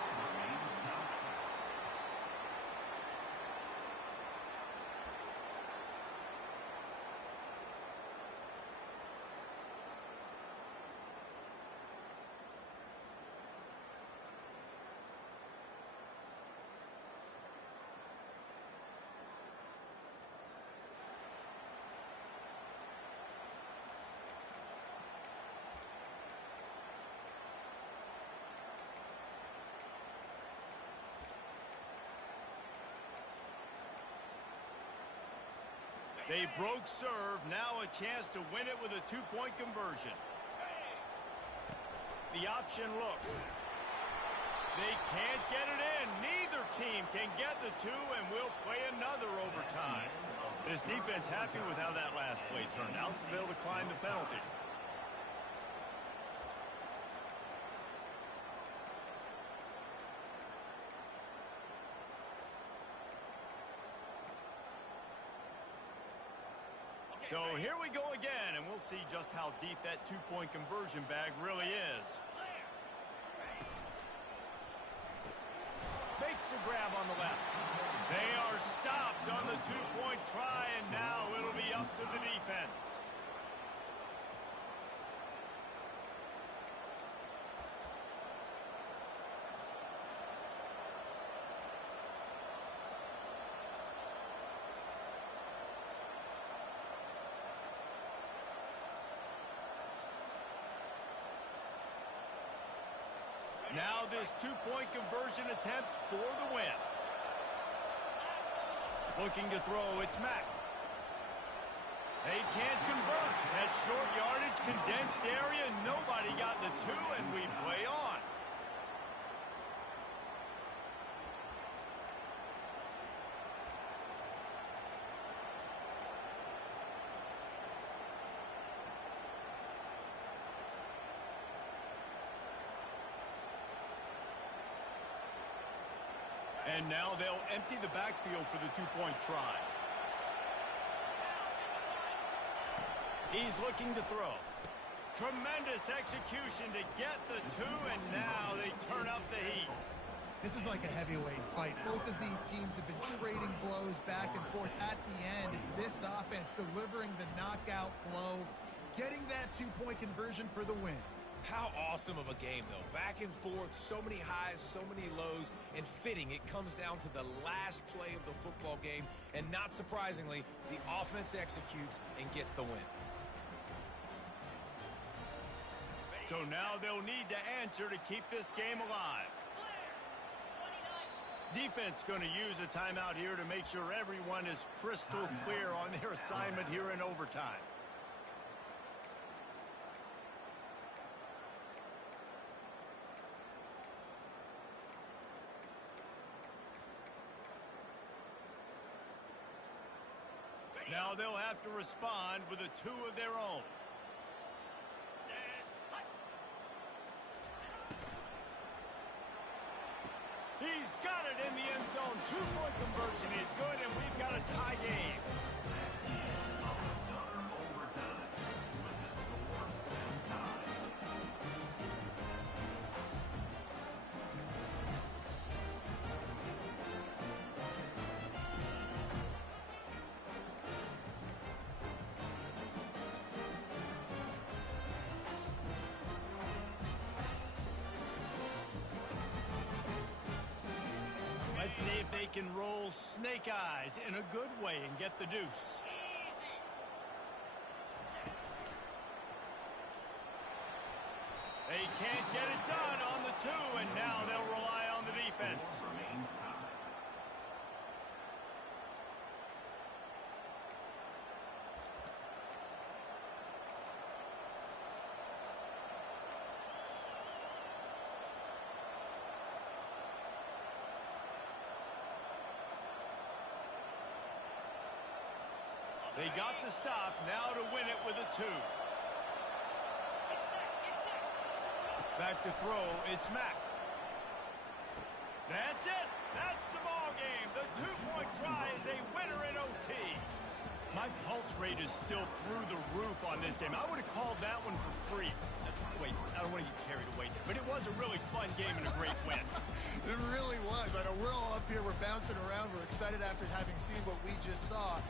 They broke serve, now a chance to win it with a two-point conversion. The option look. They can't get it in. Neither team can get the two, and we'll play another overtime. This defense happy with how that last play turned out, so they'll decline the penalty. So here we go again, and we'll see just how deep that two-point conversion bag really is. Makes the grab on the left. They are stopped on the two-point try, and now it'll be up to the defense. Now this two-point conversion attempt for the win. Looking to throw, it's Mack. They can't convert. That short yardage, condensed area, nobody got the two, and we play on. And now they'll empty the backfield for the two-point try. He's looking to throw. Tremendous execution to get the two, and now they turn up the heat. This is like a heavyweight fight. Both of these teams have been trading blows back and forth. At the end, it's this offense delivering the knockout blow, getting that two-point conversion for the win. How awesome of a game, though. Back and forth, so many highs, so many lows, and fitting. It comes down to the last play of the football game, and not surprisingly, the offense executes and gets the win. So now they'll need to answer to keep this game alive. Defense going to use a timeout here to make sure everyone is crystal clear on their assignment here in overtime. Now they'll have to respond with a two of their own. He's got it in the end zone. Two-point conversion is good, and we've got a tie game. Let's see if they can roll snake eyes in a good way and get the deuce. They can't get it done on the two, and now they'll rely on the defense. They got the stop, now to win it with a two. Back to throw, it's Mack. That's it. That's the ball game. The two-point try is a winner in OT. My pulse rate is still through the roof on this game. I would have called that one for free. Wait, I don't want to get carried away. But it was a really fun game and a great win. It really was. I know we're all up here. We're bouncing around. We're excited after having seen what we just saw.